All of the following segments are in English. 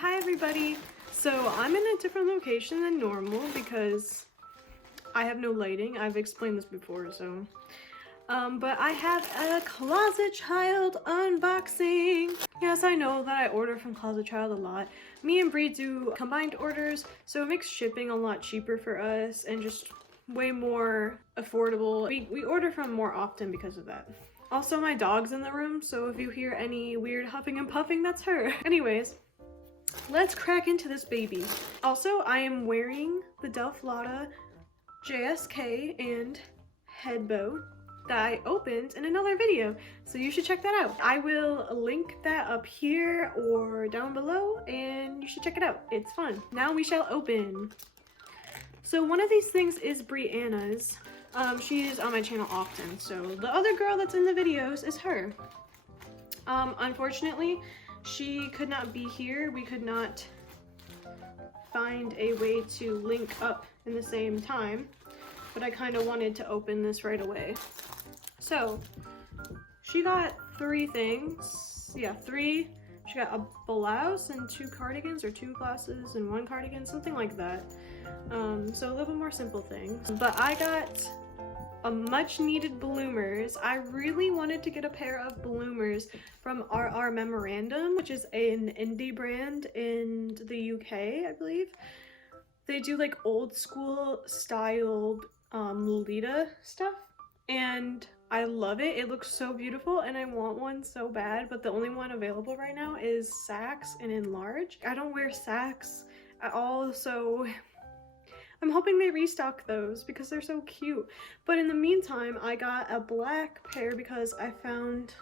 Hi everybody. So I'm in a different location than normal because I have no lighting. I've explained this before, so but I have a Closet Child unboxing. Yes, I know that I order from Closet Child a lot. Me and Bree do combined orders, so it makes shipping a lot cheaper for us and just way more affordable. We order from more often because of that. Also, my dog's in the room, so if you hear any weird huffing and puffing, that's her. Anyways, let's crack into this baby. Also, I am wearing the Lolita JSK and headbow that I opened in another video, so you should check that out. I will link that up here or down below, and you should check it out. It's fun. Now we shall open. So one of these things is Brianna's. She's on my channel often, so the other girl that's in the videos is her. Unfortunately, she could not be here. We could not find a way to link up in the same time, but I kind of wanted to open this right away. So she got three things. Yeah, three. She got a blouse and two cardigans, or two blouses and one cardigan, something like that. So a little bit more simple things. But I got a much needed bloomers. I really wanted to get a pair of bloomers from RR Memorandum, which is an indie brand in the UK, I believe. They do like old school styled Lolita stuff, and I love it. It looks so beautiful and I want one so bad, but the only one available right now is Saks and in large. I don't wear Saks at all, so I'm hoping they restock those because they're so cute. But in the meantime, I got a black pair because I found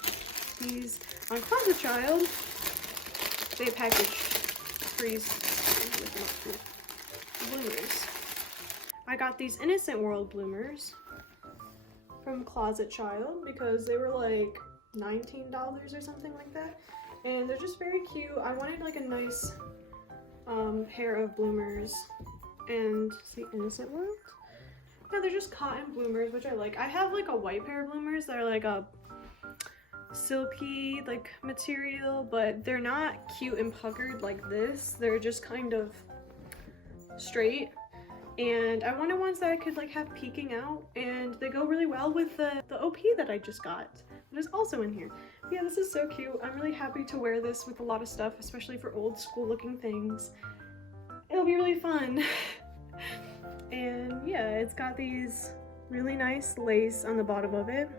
these on Closet Child. They package freeze bloomers. I got these Innocent World bloomers from Closet Child because they were like $19 or something like that, and they're just very cute. I wanted like a nice pair of bloomers. And see, Innocent World? Yeah, they're just cotton bloomers, which I like. I have like a white pair of bloomers that are like a silky like material, but they're not cute and puckered like this. They're just kind of straight. And I wanted ones that I could like have peeking out, and they go really well with the OP that I just got. That is also in here. Yeah, this is so cute. I'm really happy to wear this with a lot of stuff, especially for old school looking things. It'll be really fun. And yeah, it's got these really nice lace on the bottom of it.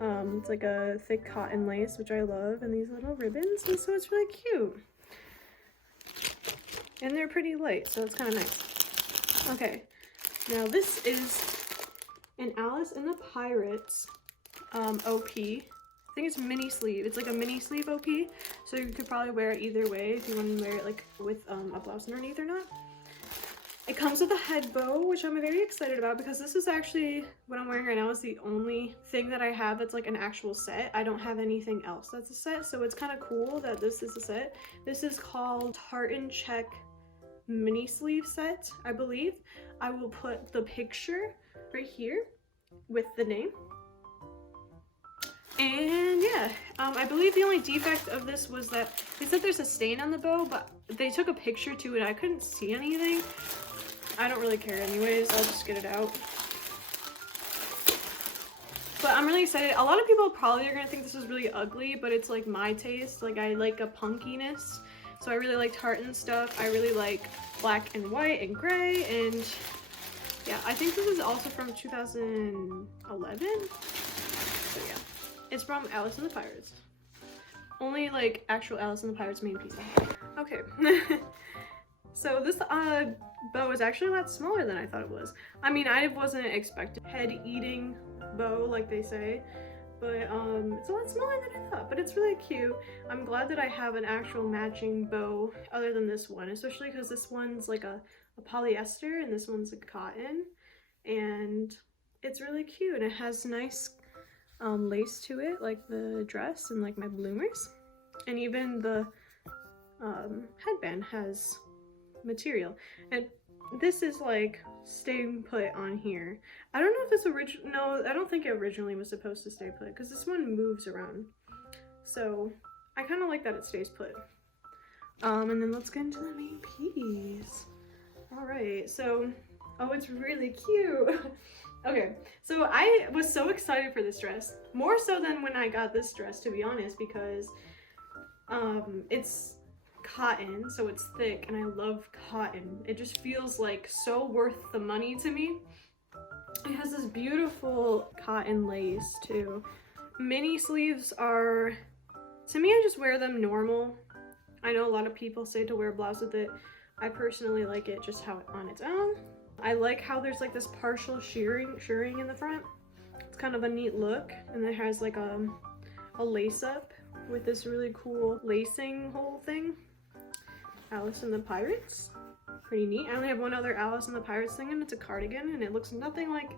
It's like a thick cotton lace, which I love, and these little ribbons, and so it's really cute. And they're pretty light, so it's kind of nice. Okay, now this is an Alice and the Pirates OP. I think it's mini sleeve. It's like a mini sleeve OP, so you could probably wear it either way if you want to wear it like with a blouse underneath or not. It comes with a head bow, which I'm very excited about because this is actually what I'm wearing right now is the only thing that I have that's like an actual set. I don't have anything else that's a set, so it's kind of cool that this is a set. This is called Tartan Check mini sleeve set, I believe. I will put the picture right here with the name. And yeah, I believe the only defect of this was that they said there's a stain on the bow, but they took a picture to it. I couldn't see anything. I don't really care anyways. I'll just get it out. But I'm really excited. A lot of people probably are gonna think this is really ugly, but it's like my taste. Like I like a punkiness. So I really like tartan stuff. I really like black and white and gray, and yeah, I think this is also from 2011. So yeah. It's from Alice and the Pirates. Only like actual Alice and the Pirates main piece I have. Okay. So this bow is actually a lot smaller than I thought it was. I mean, I wasn't expecting head-eating bow like they say, but it's a lot smaller than I thought, but it's really cute. I'm glad that I have an actual matching bow other than this one, especially because this one's like a polyester and this one's a cotton, and it's really cute. It has nice lace to it, like the dress and like my bloomers, and even the headband has material, and this is like staying put on here. I don't know if this no, I don't think it originally was supposed to stay put because this one moves around, so I kind of like that it stays put. And then let's get into the main piece. All right, so, oh, it's really cute. Okay, so I was so excited for this dress, more so than when I got this dress, to be honest, because it's cotton, so it's thick, and I love cotton. It just feels like so worth the money to me. It has this beautiful cotton lace too. Mini sleeves are, to me, I just wear them normal. I know a lot of people say to wear a blouse with it. I personally like it just how on its own. I like how there's like this partial shirring in the front. It's kind of a neat look, and it has like a lace up with this really cool lacing whole thing. Alice and the Pirates. Pretty neat. I only have one other Alice and the Pirates thing, and it's a cardigan, and it looks nothing like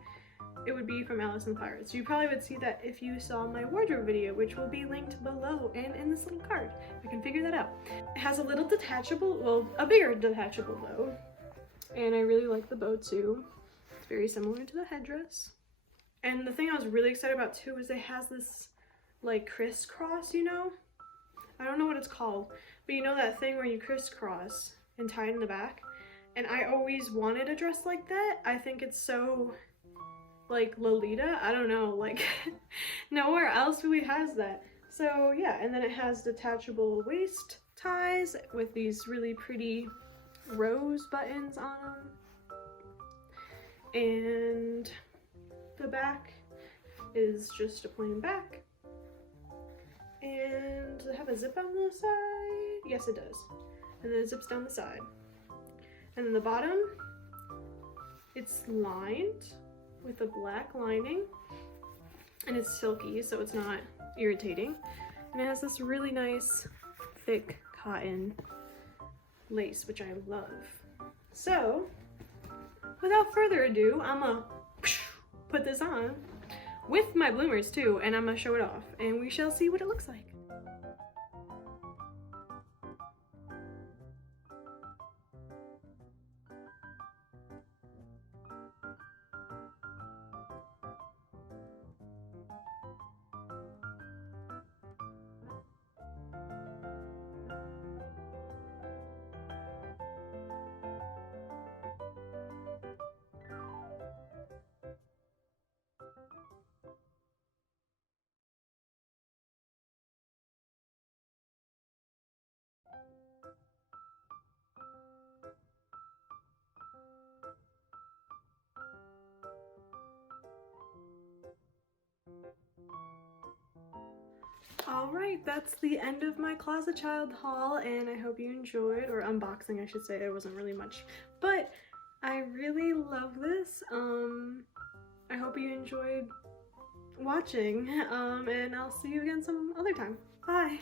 it would be from Alice and the Pirates. You probably would see that if you saw my wardrobe video, which will be linked below and in this little card. I can figure that out. It has a little detachable, well, a bigger detachable bow, and I really like the bow too. It's very similar to the headdress. And the thing I was really excited about too is it has this like crisscross, you know? I don't know what it's called, but you know that thing where you crisscross and tie it in the back? And I always wanted a dress like that. I think it's so like Lolita. I don't know, like nowhere else really has that. So yeah, and then it has detachable waist ties with these really pretty rose buttons on them. And the back is just a plain back. And does it have a zip on the side? Yes, it does. And then it zips down the side. And then the bottom, it's lined with a black lining, and it's silky, so it's not irritating. And it has this really nice thick cotton lace, which I love. So without further ado, I'm gonna put this on with my bloomers too, and I'm gonna show it off, and we shall see what it looks like. Alright, that's the end of my Closet Child haul, and I hope you enjoyed, or unboxing I should say. It wasn't really much, but I really love this. I hope you enjoyed watching, and I'll see you again some other time. Bye!